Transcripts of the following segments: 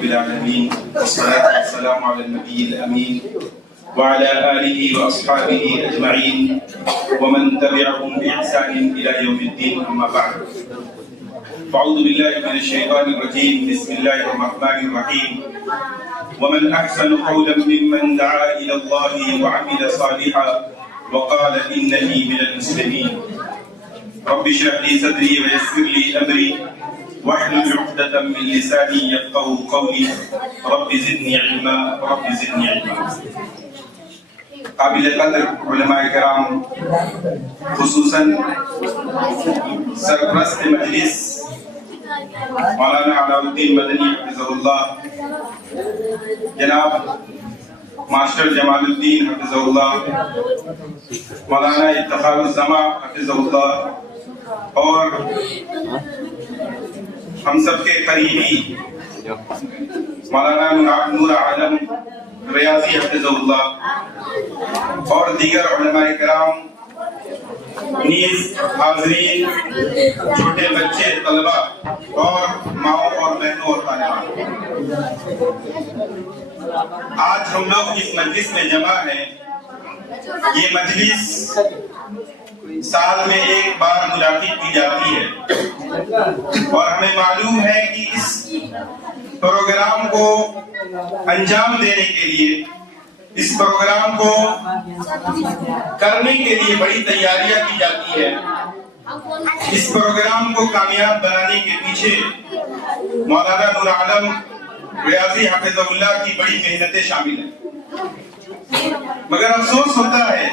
رب العالمين والصلاة والسلام على النبي الأمين وعلى آله وأصحابه أجمعين ومن تبعهم بإحسان إلى يوم الدين أما بعد فأعوذ بالله من الشيطان الرجيم بسم الله الرحمن الرحيم ومن أحسن قولا ممن دعا إلى الله وعمل صالحا وقال إنني من المسلمين رب اشرح لي صدري ويسر لي أمري واحلل عقدة من لساني يفقهوا قولي رب زدني علما رب زدني علما. قابل قدر علماء کرام خصوصاً سرپرست مجلس مولانا علاء الدین مدنی حفظہ اللہ، جناب ماسٹر جمال الدین حفظہ اللہ، مولانا افتخار الزماں حفظہ اللہ، اور ہم سب کے قریبی مولانا نور عالم ریاضی حفظہ اللہ، اور دیگر علماء کرام، نیز حاضرین، چھوٹے بچے، طلبہ اور ماؤں اور بہنوں اور خاندان، آج ہم لوگ اس مجلس میں جمع ہیں. یہ مجلس سال میں ایک بار منعقد کی جاتی ہے اور ہمیں معلوم ہے کہ اس پروگرام کو انجام دینے کے لیے، اس پروگرام کو کرنے کے لیے بڑی تیاریاں کی جاتی ہے. اس پروگرام کو کامیاب بنانے کے پیچھے مولانا نور عالم ریاضی حفظہ اللہ کی بڑی محنتیں شامل ہیں. مگر افسوس ہوتا ہے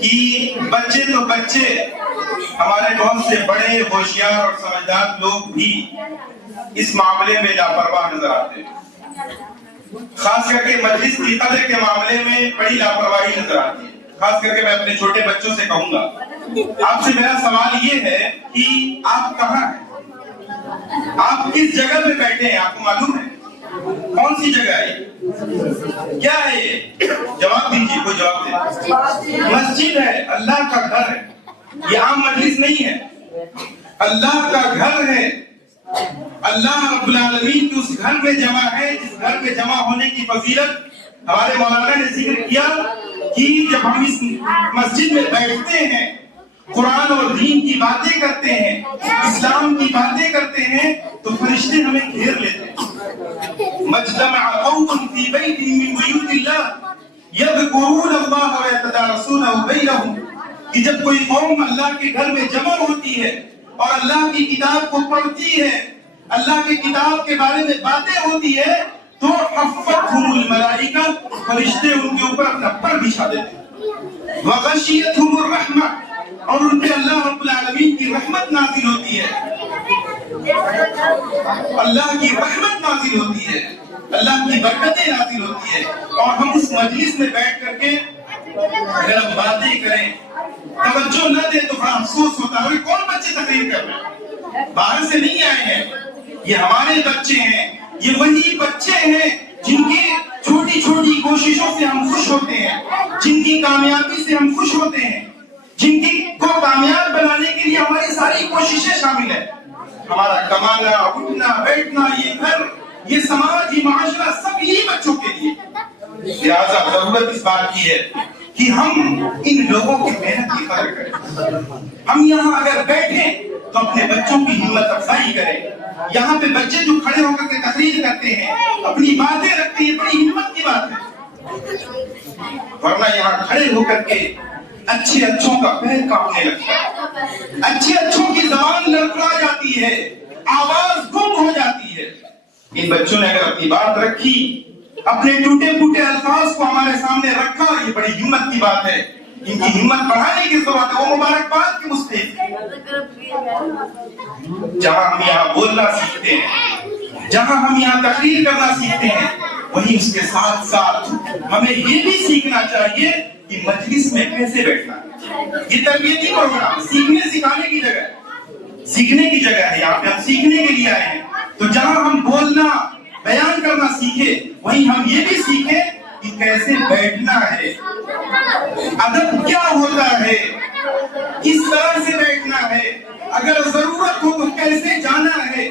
کہ بچے تو بچے، ہمارے بہت سے بڑے ہوشیار اور سمجھدار لوگ بھی اس معاملے میں لاپرواہ نظر آتے ہیں. خاص کر کے مجلس کی قدر کے معاملے میں بڑی لاپرواہی نظر آتی ہے. خاص کر کے میں اپنے چھوٹے بچوں سے کہوں گا، آپ سے میرا سوال یہ ہے کہ آپ کہاں ہیں؟ آپ کس جگہ پہ بیٹھے ہیں؟ آپ کو معلوم ہے کون سی جگہ ہے؟ کیا ہے یہ؟ جواب دیجیے، کوئی جواب دے. مسجد ہے، اللہ کا گھر ہے. یہ عام مجلس نہیں ہے، اللہ کا گھر ہے. اللہ رب العالمین کے اس گھر میں جمع ہے جس گھر میں جمع ہونے کی فضیلت ہمارے مولانا نے ذکر کیا کہ جب ہم اس مسجد میں بیٹھتے ہیں، قرآن اور دین کی باتیں کرتے ہیں، اسلام کی باتیں کرتے ہیں، تو فرشتے ہمیں گھیر لیتے ہیں. مجتمع قوم فی بیت من بیوت اللہ یذکرون اللہ ویتدارسونہ بینہم، کہ جب کوئی قوم اللہ کے گھر میں جمع ہوتی ہے اور اللہ کی کتاب کو پڑھتی ہے، اللہ کی کتاب کے بارے میں باتیں ہوتی ہے، تو حفتہم الملائکہ، فرشتے ان کے اوپر اپنا پر بچھا دیتے ہیں. وغشیتہم الرحمہ، اور ان پہ اللہ رب العالمین کی رحمت نازل ہوتی ہے. اللہ کی رحمت نازل ہوتی ہے، اللہ کی برکتیں نازل ہوتی ہے. اور ہم اس مجلس میں بیٹھ کر کے اگر ہم باتیں کریں، توجہ نہ دیں، تو بڑا افسوس ہوتا ہے. کون بچے تقریر کر رہے ہیں؟ باہر سے نہیں آئے ہیں، یہ ہمارے بچے ہیں. یہ وہی بچے ہیں جن کی چھوٹی چھوٹی کوششوں سے ہم خوش ہوتے ہیں، جن کی کامیابی سے ہم خوش ہوتے ہیں، جن کی کو کامیاب بنانے کے لیے ہماری ساری کوششیں شامل ہیں. ہمارا کمانا، اٹھنا، بیٹھنا، یہ گھر، یہ سماج، یہ معاشرہ، سب یہی بچوں کے لیے. لہٰذا ضرورت اس بات کی ہے کہ ہم ان لوگوں کی محنت کی قدر کریں. ہم یہاں اگر بیٹھیں تو اپنے بچوں کی ہمت افزائی کریں. یہاں پہ بچے جو کھڑے ہو کر کے تقریر کرتے ہیں، اپنی باتیں رکھتے ہیں، بڑی ہمت کی بات ہے. ورنہ یہاں کھڑے ہو کر کے اچھے اچھوں کا پیر کانپنے لگتا ہے، اچھے اچھوں کی زبان لڑکھڑا جاتی ہے، آواز گم ہو جاتی ہے. ان بچوں نے اگر اپنی بات رکھی، اپنے ٹوٹے پھوٹے الفاظ کو ہمارے سامنے رکھا، یہ بڑی ہمت کی بات ہے. ان کی ہمت بڑھانے کی ضرورت ہے. وہ مبارکباد کے مستحق. جہاں ہم یہاں بولنا سیکھتے ہیں، جہاں ہم یہاں تقریر کرنا سیکھتے ہیں، وہیں اس کے ساتھ ساتھ ہمیں یہ بھی سیکھنا چاہیے کہ مجلس میں کیسے بیٹھنا ہے. یہ تربیتی پروگرام سیکھنے سکھانے کی جگہ ہے، سیکھنے کی جگہ ہے. یہاں پہ ہم سیکھنے کے لیے آئے ہیں. تو جہاں ہم بولنا، بیان کرنا سیکھے، وہیں ہم یہ بھی سیکھیں کہ کیسے بیٹھنا ہے، ادب کیا ہوتا ہے، کس طرح سے بیٹھنا ہے، اگر ضرورت ہو تو کیسے جانا ہے.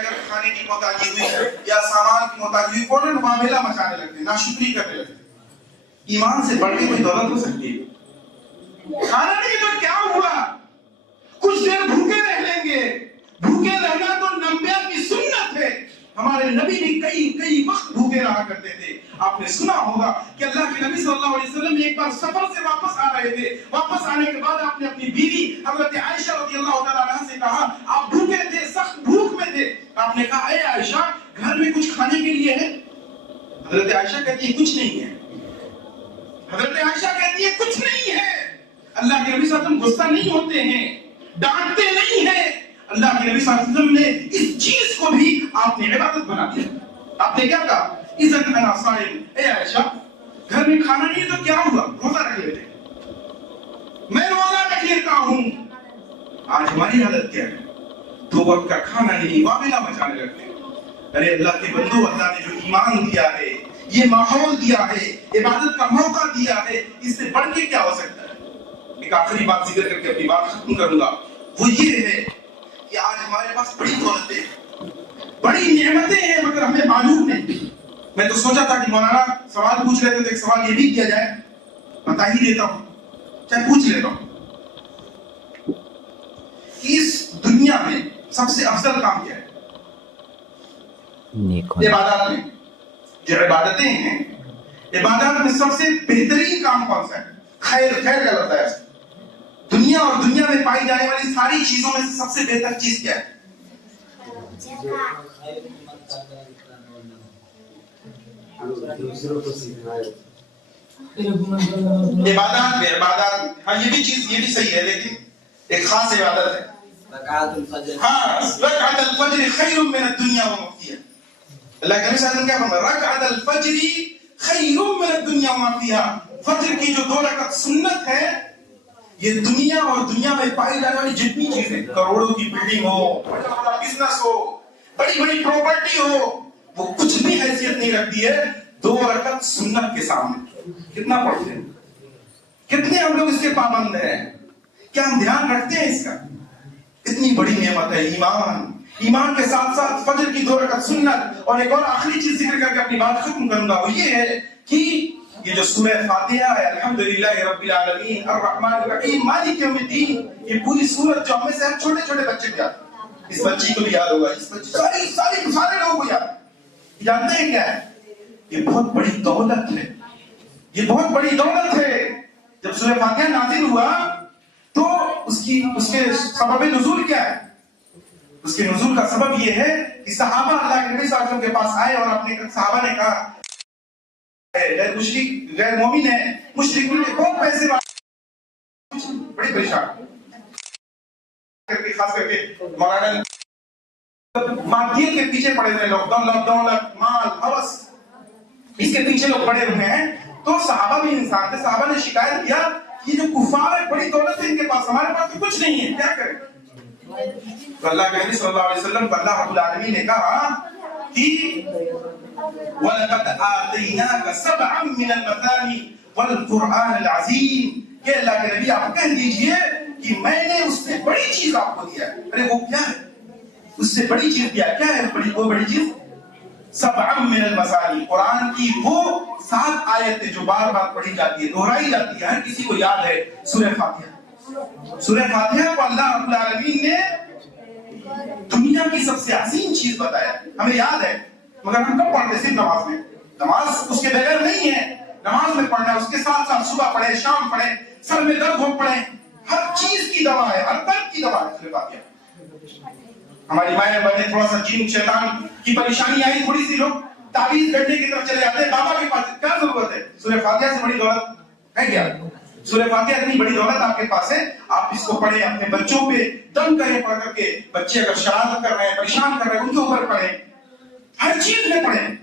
اگر کھانے کی محتاجی ہوئی یا سامان کی محتاجی ہوئی فوراً معاملہ مچانے لگتے ہیں، ناشکری کرنے لگتے ہیں۔ ایمان سے بڑھ کے کوئی دولت ہو سکتی ہے؟ کھانا نہیں تو کیا ہوا، کچھ دیر بھوکے رہ لیں گے، بھوکے رہنا تو انبیاء کی سنت ہے۔ ہمارے نبی بھی کئی وقت بھوکے رہا کرتے تھے۔ آپ نے سنا ہوگا کہ اللہ کے نبی صلی اللہ علیہ وسلم ایک بار سفر سے واپس آ رہے تھے، واپس آنے کے بعد آپ نے اپنی بیوی حضرت عائشہ رضی اللہ تعالیٰ عنہا سے کہا، آپ بھوکے تھے، سخت بھوک میں تھے، آپ نے کہا اے عائشہ گھر میں کچھ کھانے کے لیے ہے؟ حضرت عائشہ کہتی ہے کچھ نہیں ہے۔ حضرت عائشہ کہتی ہے کچھ نہیں ہے۔ اللہ کے نبی صلی اللہ علیہ وسلم غصہ نہیں ہوتے ہیں، ڈانٹتے نہیں ہیں۔ اللہ کے نبی صلی اللہ علیہ وسلم نے اس چیز کو بھی آپ نے عبادت بنا دیا۔ آپ نے کیا کہا؟ اذن انا صائم، اے عائشہ گھر میں کھانا نہیں ہے تو کیا ہوا، روزہ رکھ لیتے، میں روزہ رکھ لیتا ہوں۔ آج ہماری حالت کیا ہے؟ دو وقت کا کھانا نہیں، معاملہ مچانے لگتے ہیں۔ ارے اللہ کے بندو، اللہ نے جو ایمان دیا ہے، یہ ماحول دیا ہے، عبادت کا موقع دیا ہے، اس سے بڑھ کے کیا ہو سکتا ہے؟ ایک آخری بات ذکر کر کے اپنی بات ختم کروں گا، وہ یہ ہے کہ آج ہمارے پاس بڑی دولتیں، بڑی نعمتیں ہیں، مگر ہمیں معلوم نہیں۔ میں تو سوچا تھا کہ مولانا سوال پوچھ رہے تھے تو ایک سوال یہ بھی کیا جائے، بتا ہی دیتا ہوں، چاہے پوچھ لیتا ہوں کہ اس دنیا میں سب سے افضل کام کیا ہے؟ عبادات میں، جو عبادتیں ہیں، عبادات میں سب سے بہترین کام کون سا ہے؟ خیر کا لفظ ہے۔ دنیا اور دنیا میں پائی جانے والی ساری چیزوں میں سے سب سے بہتر چیز کیا ہے؟ عبادات، ہاں یہ بھی چیز، یہ بھی صحیح ہے، لیکن ایک خاص عبادت ہے، رکعت الفجر۔ ہاں، رکعت الفجر خیر من الدنیا وما فیہا۔ اللہ کے نبی صلی اللہ علیہ وسلم کیا فرمایا؟ رکعت الفجر خیر من الدنیا وما فیہا۔ فجر کی جو 2 رکعت سنت ہے، یہ دنیا اور دنیا میں پائی جانے والی جتنی چیزیں، کروڑوں کی بلڈنگ ہو، بڑا بزنس ہو، بڑی بڑی پراپرٹی ہو، وہ کچھ بھی حیثیت نہیں رکھتی ہے 2 رکعت سنت کے سامنے۔ کتنا پڑھتے ہیں، کتنے ہم لوگ اس کے پابند ہیں، کیا ہم دھیان رکھتے ہیں اس کا؟ اتنی بڑی نعمت ہے ایمان۔ ایمان کے ساتھ ساتھ فجر کی 2 رکعت سنت۔ اور ایک اور آخری چیز ذکر کر کے اپنی بات ختم کروں گا، وہ یہ ہے کہ یہ جو سورہ فاتحہ ہے، الحمدللہ رب العالمین الرحمن الرحیم مالک یوم الدین، یہ پوری سورت جو ہمیں سے ہم چھوٹے چھوٹے بچے کو یاد، اس بچی کو بھی یاد ہوگا، اس بچی سارے لوگوں کو یاد، جانتے ہیں کیا ہے؟ یہ بہت بڑی دولت ہے، یہ بہت بڑی دولت ہے۔ جب سورہ فاتحہ نازل ہوا تو اس کے سبب نزول کیا ہے؟ اس کے نزول کا سبب یہ ہے کہ صحابہ اللہ کے نبی صلی اللہ علیہ وسلم کے پاس آئے اور اپنے صحابہ نے کہا غیر مشرک، غیر مومن ہے، مشرک نے بہت پیسے بڑی پریشان کر کے، خاص کر کے مولانا مادیت کے پیچھے پڑے ہوئے لوگ، دولت، مال، ہوس، اس کے پیچھے لوگ پڑے ہوئے ہیں۔ تو صحابہ بھی انسان تھے، صحابہ نے شکایت کیا کہ یہ جو کفار ہے بڑی دولت ہے ان کے پاس، ہمارے پاس تو کچھ نہیں ہے، کیا کریں؟ تو اللہ کے نبی صلی اللہ علیہ وسلم کو اللہ رب العالمین نے کہا کہ وَلَقَدْ آتَيْنَاكَ سَبْعًا مِّنَ الْمَثَانِي وَالْقُرْآنِ الْعَظِيمِ کہ اللہ کے نبی آپ کہہ دیجئے کہ میں نے اس سے بڑی چیز آپ کو دیا ہے۔ ارے وہ کیا ہے؟ اس سے بڑی چیز دیا، کیا ہے وہ بڑی چیز؟ سبعًا من المثانی، قرآن کی وہ 7 آیتیں جو بار بار پڑھی جاتی ہے، دہرائی جاتی ہے، ہر کسی کو یاد ہے، سورہ فاتحہ۔ سورہ فاتحہ کو اللہ رب العالمین نے دنیا کی سب سے عظیم چیز بتایا، ہمیں یاد ہے، مگر ہم کب پڑھتے؟ صرف نماز میں۔ نماز اس کے بغیر نہیں ہے، نماز میں پڑھنا ہے، اس کے ساتھ ساتھ صبح پڑھیں، شام پڑھیں، سر میں درد ہو پڑھیں، ہر چیز کی دوا ہے، ہر درد کی دوا ہے سورہ فاتحہ۔ ہماری مائیں بہنیں تھوڑا سا جن شیطان کی پریشانی آئی، تھوڑی سی لوگ تعویذ کرنے کی طرف چلے جاتے ہیں، بابا کے پاس کیا ضرورت ہے؟ سورہ فاتحہ سے بڑی دولت ہے کیا؟ سورہ فاتحہ اتنی بڑی دولت آپ کے پاس ہے، آپ اس کو پڑھیں، اپنے بچوں پہ دم کریں پڑھ کر کے۔ بچے اگر شرارت کر رہے ہیں، پریشان کر رہے ہیں، ان کے اوپر پڑھیں، ہر چیز میں پڑھیں،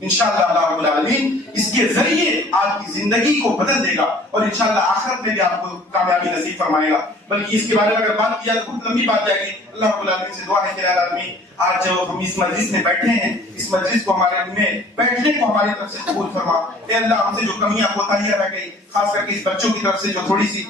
انشاءاللہ اللہ رب العالمین اس کے ذریعے آپ کی زندگی کو بدل دے گا، اور انشاءاللہ آخرت میں بھی آپ کو کامیابی نصیب فرمائے گا۔ بلکہ اس کے بارے میں اگر بات کیا تو بہت لمبی بات جائے گی۔ اللہ رب العالمین سے دعا ہے کہ العالمین آج جو ہم اس مجلس میں بیٹھے ہیں، اس مجلس کو ہمارے میں بیٹھنے کو ہماری طرف سے قبول فرما۔ اے اللہ ہم سے جو کمیاں کوتاہیاں رہ گئی، خاص کر کے اس بچوں کی طرف سے جو تھوڑی سی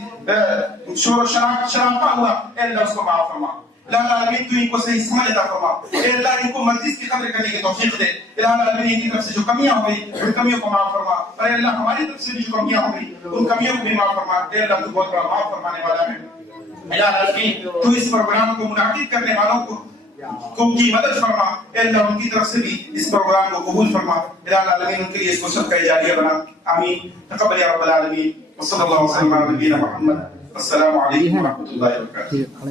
شور و شرابہ ہوا، اے اللہ اس کو معاف فرما۔ الہ العالمین تو ان کو صحیح سمجھ عطا فرما، اے اللہ ان کو مجلس کی قدر کرنے کی توفیق دے، الہ العالمین ان کی طرف سے جو کمیاں ہو گئی ان کمیوں کو معاف فرما، اور اے اللہ ہماری طرف سے بھی جو کمیاں ہو گئی ان کمیوں کو بھی معاف فرما، اے اللہ تو بہت بڑا معاف فرمانے والا ہے، الہ العالمین تو اس پروگرام کو منعقد کرنے والوں کو کی مدد فرما، اے اللہ ان کی طرف سے بھی اس پروگرام کو قبول فرما، الہ العالمین ان کے لیے اس کو صدقہ جاریہ بنا، آمین تقبل یا رب العالمین، وصلی اللہ وسلم علی نبینا محمد، السلام علیکم ورحمۃ اللہ وبرکاتہ۔